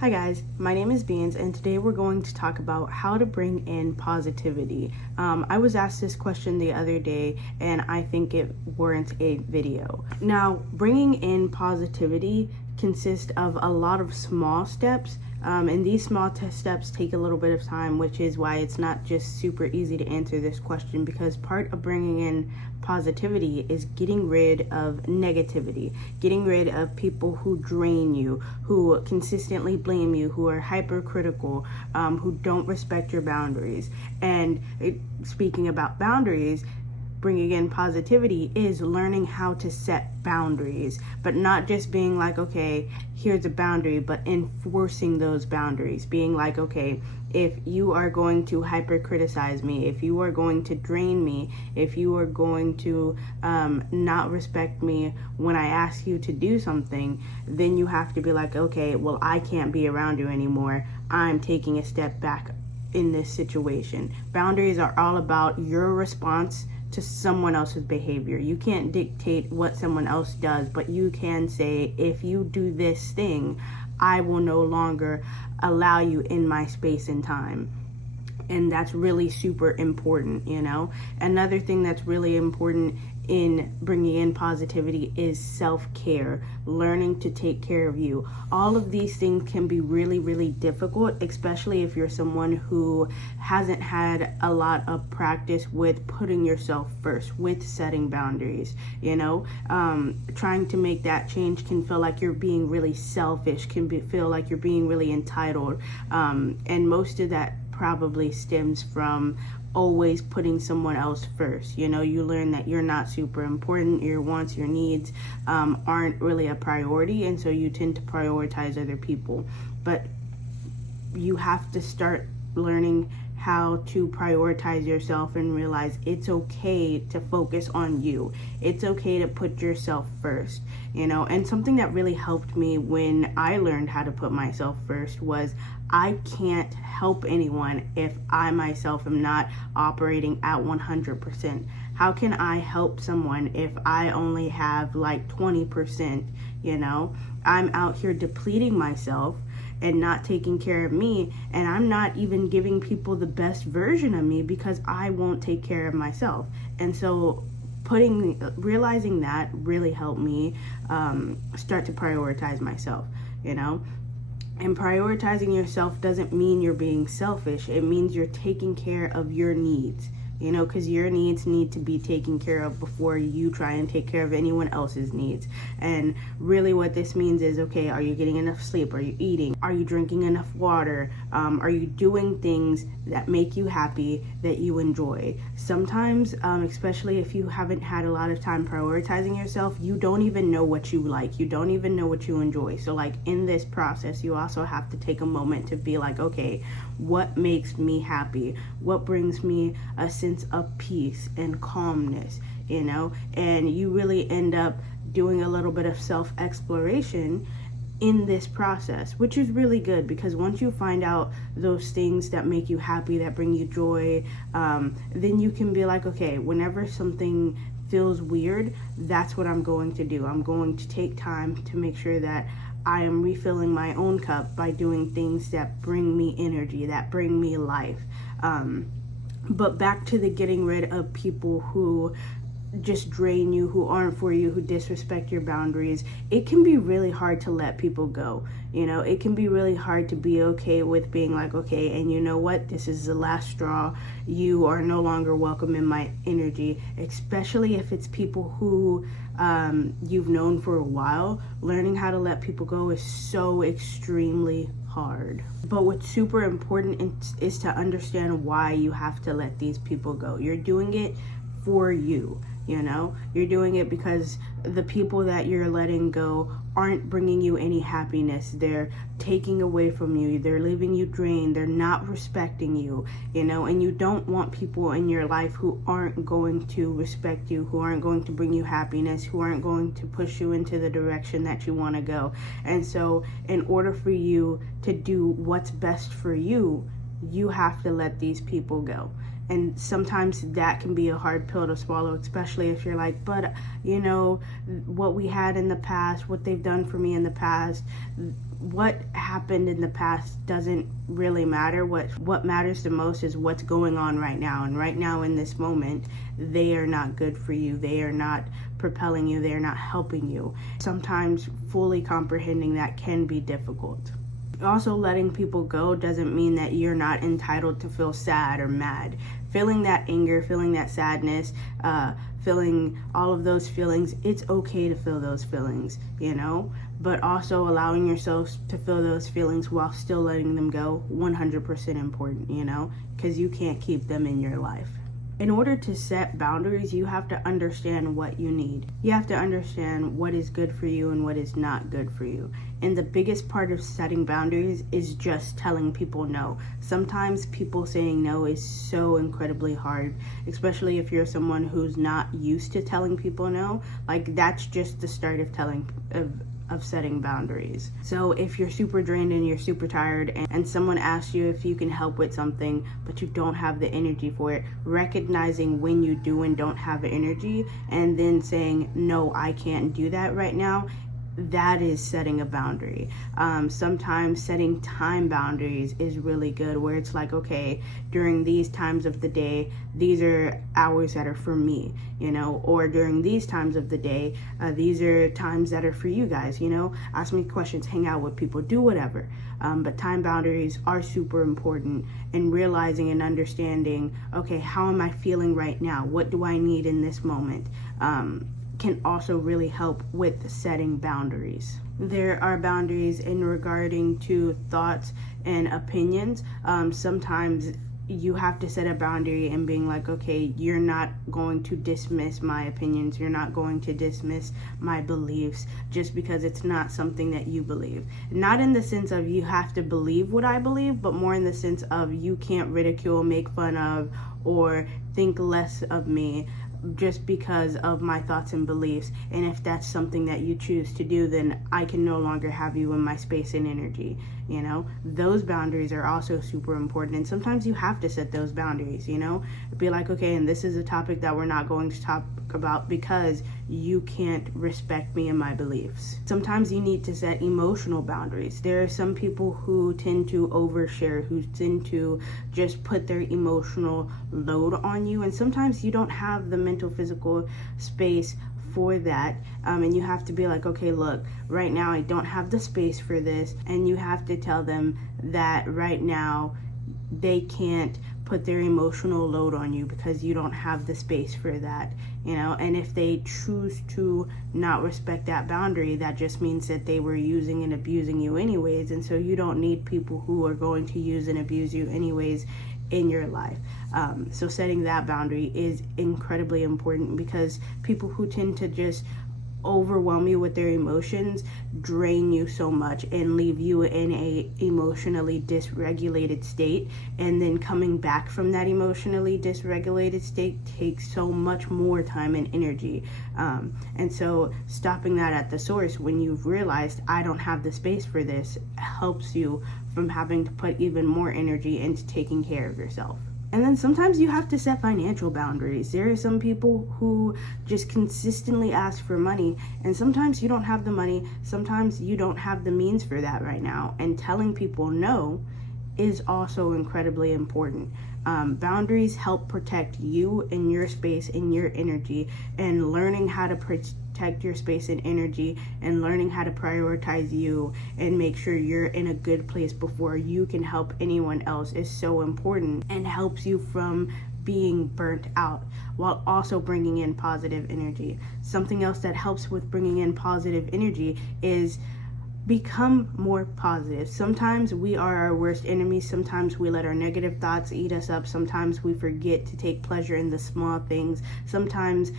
Hi guys, my name is Beans and today we're going to talk about how to bring in positivity. I was asked this question the other day and I think it warrants a video. Now, bringing in positivity consists of a lot of small steps, and these small steps take a little bit of time, which is why it's not just super easy to answer this question, because part of bringing in positivity is getting rid of negativity, getting rid of people who drain you, who consistently blame you, who are hypercritical, who don't respect your boundaries. And speaking about boundaries, bringing in positivity is learning how to set boundaries, but not just being like, okay, here's a boundary, but enforcing those boundaries, being like, okay, if you are going to hyper criticize me, if you are going to drain me, if you are going to not respect me when I ask you to do something, then you have to be like, okay, well, I can't be around you anymore. I'm taking a step back in this situation. Boundaries are all about your response to someone else's behavior. You can't dictate what someone else does, but you can say, if you do this thing, I will no longer allow you in my space and time. And that's really super important, you know? Another thing that's really important in bringing in positivity is self-care, learning to take care of you. All of these things can be really, really difficult, especially if you're someone who hasn't had a lot of practice with putting yourself first, with setting boundaries, you know? Trying to make that change can feel like you're being really selfish, feel like you're being really entitled, and most of that probably stems from always putting someone else first. You know, you learn that you're not super important, your wants, your needs aren't really a priority, and so you tend to prioritize other people. But you have to start learning how to prioritize yourself and realize it's okay to focus on you. It's okay to put yourself first, you know. And something that really helped me when I learned how to put myself first was, I can't help anyone if I myself am not operating at 100%. How can I help someone if I only have like 20%, you know? I'm out here depleting myself and not taking care of me, and I'm not even giving people the best version of me because I won't take care of myself. And so realizing that really helped me start to prioritize myself, you know. And prioritizing yourself doesn't mean you're being selfish. It means you're taking care of your needs, you know, because your needs need to be taken care of before you try and take care of anyone else's needs. And really what this means is, okay, are you getting enough sleep? Are you eating? Are you drinking enough water? Are you doing things that make you happy, that you enjoy? Sometimes, especially if you haven't had a lot of time prioritizing yourself, you don't even know what you like. You don't even know what you enjoy. So like in this process, you also have to take a moment to be like, okay, what makes me happy? What brings me a sense of peace and calmness, you know? And you really end up doing a little bit of self-exploration in this process, which is really good, because once you find out those things that make you happy, that bring you joy, then you can be like, okay, whenever something feels weird, that's what I'm going to do. I'm going to take time to make sure that I am refilling my own cup by doing things that bring me energy, that bring me life. But back to the getting rid of people who just drain you, who aren't for you, who disrespect your boundaries. It can be really hard to let people go. You know, it can be really hard to be okay with being like, okay, and you know what? This is the last straw. You are no longer welcome in my energy, especially if it's people who you've known for a while. Learning how to let people go is so extremely hard. But what's super important is to understand why you have to let these people go. You're doing it for you. You know, you're doing it because the people that you're letting go aren't bringing you any happiness. They're taking away from you. They're leaving you drained. They're not respecting you, you know, and you don't want people in your life who aren't going to respect you, who aren't going to bring you happiness, who aren't going to push you into the direction that you want to go. And so in order for you to do what's best for you, you have to let these people go. And sometimes that can be a hard pill to swallow, especially if you're like, but you know, what we had in the past, what they've done for me in the past, what happened in the past doesn't really matter. What matters the most is what's going on right now. And right now in this moment, they are not good for you. They are not propelling you. They are not helping you. Sometimes fully comprehending that can be difficult. Also, letting people go doesn't mean that you're not entitled to feel sad or mad. Feeling that anger, feeling that sadness, feeling all of those feelings, it's okay to feel those feelings, but also allowing yourself to feel those feelings while still letting them go, 100% important, because you can't keep them in your life. In order to set boundaries, you have to understand what you need. You have to understand what is good for you and what is not good for you. And the biggest part of setting boundaries is just telling people no. Sometimes people saying no is so incredibly hard, especially if you're someone who's not used to telling people no. Like, that's just the start of setting boundaries. So if you're super drained and you're super tired and someone asks you if you can help with something but you don't have the energy for it, recognizing when you do and don't have energy and then saying, no, I can't do that right now, that is setting a boundary. Sometimes setting time boundaries is really good, where it's like, okay, during these times of the day, these are hours that are for me, or during these times of the day, these are times that are for you guys, ask me questions, hang out with people, do whatever. But time boundaries are super important, and realizing and understanding, okay, how am I feeling right now? What do I need in this moment? Can also really help with setting boundaries. There are boundaries in regarding to thoughts and opinions. Sometimes you have to set a boundary and being like, okay, you're not going to dismiss my opinions. You're not going to dismiss my beliefs just because it's not something that you believe. Not in the sense of you have to believe what I believe, but more in the sense of you can't ridicule, make fun of, or think less of me just because of my thoughts and beliefs. And if that's something that you choose to do, then I can no longer have you in my space and energy. Those boundaries are also super important, and sometimes you have to set those boundaries. Be like, okay, and this is a topic that we're not going to talk about because you can't respect me and my beliefs. Sometimes you need to set emotional boundaries. There are some people who tend to overshare, who tend to just put their emotional load on you, and sometimes you don't have the mental, physical space for that, and you have to be like, okay, look, right now I don't have the space for this, and you have to tell them that right now they can't put their emotional load on you because you don't have the space for that, and if they choose to not respect that boundary, that just means that they were using and abusing you anyways, and so you don't need people who are going to use and abuse you anyways in your life. So setting that boundary is incredibly important, because people who tend to just overwhelm you with their emotions drain you so much and leave you in a emotionally dysregulated state, and then coming back from that emotionally dysregulated state takes so much more time and energy, and so stopping that at the source when you've realized I don't have the space for this helps you from having to put even more energy into taking care of yourself. And then sometimes you have to set financial boundaries. There are some people who just consistently ask for money, and sometimes you don't have the money, sometimes you don't have the means for that right now, and telling people no is also incredibly important. Boundaries help protect you and your space and your energy, and learning how to protect your space and energy and learning how to prioritize you and make sure you're in a good place before you can help anyone else is so important, and helps you from being burnt out while also bringing in positive energy. Something else that helps with bringing in positive energy is become more positive. Sometimes we are our worst enemies. Sometimes we let our negative thoughts eat us up. Sometimes we forget to take pleasure in the small things. Sometimes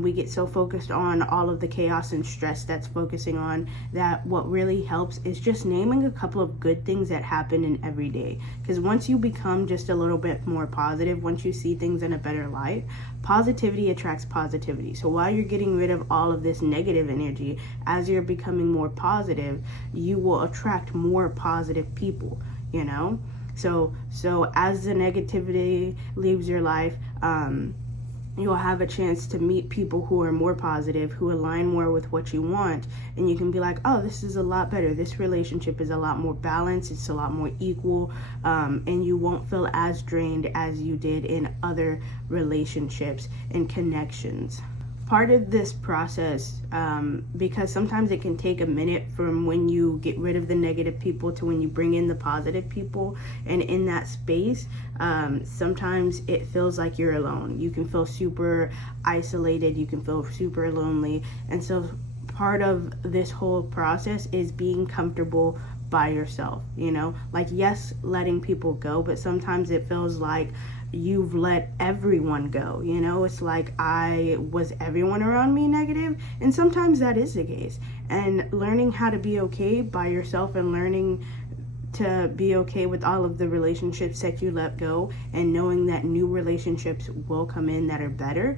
we get so focused on all of the chaos and stress that's focusing on that. What really helps is just naming a couple of good things that happen in every day. Because once you become just a little bit more positive, once you see things in a better light, positivity attracts positivity. So while you're getting rid of all of this negative energy, as you're becoming more positive, you will attract more positive people, So as the negativity leaves your life, you'll have a chance to meet people who are more positive, who align more with what you want, and you can be like, oh, this is a lot better. This relationship is a lot more balanced, it's a lot more equal, and you won't feel as drained as you did in other relationships and connections. Part of this process, because sometimes it can take a minute from when you get rid of the negative people to when you bring in the positive people, and in that space, sometimes it feels like you're alone. You can feel super isolated, you can feel super lonely, and so part of this whole process is being comfortable by yourself, you know? Like, yes, letting people go, but sometimes it feels like you've let everyone go, you know? It's like, was everyone around me negative? And sometimes that is the case. And learning how to be okay by yourself, and learning to be okay with all of the relationships that you let go, and knowing that new relationships will come in that are better,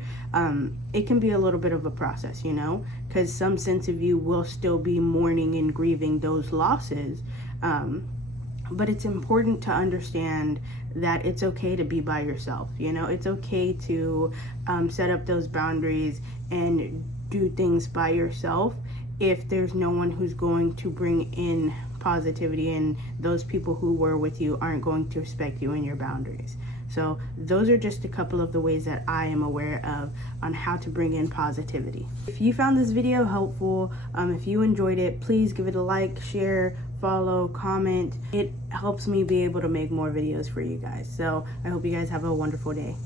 it can be a little bit of a process, you know, because some sense of you will still be mourning and grieving those losses. But it's important to understand that it's okay to be by yourself. You know, it's okay to set up those boundaries and do things by yourself if there's no one who's going to bring in positivity, and those people who were with you aren't going to respect you and your boundaries. So those are just a couple of the ways that I am aware of on how to bring in positivity. If you found this video helpful, if you enjoyed it, please give it a like, share, follow, comment. It helps me be able to make more videos for you guys. So I hope you guys have a wonderful day.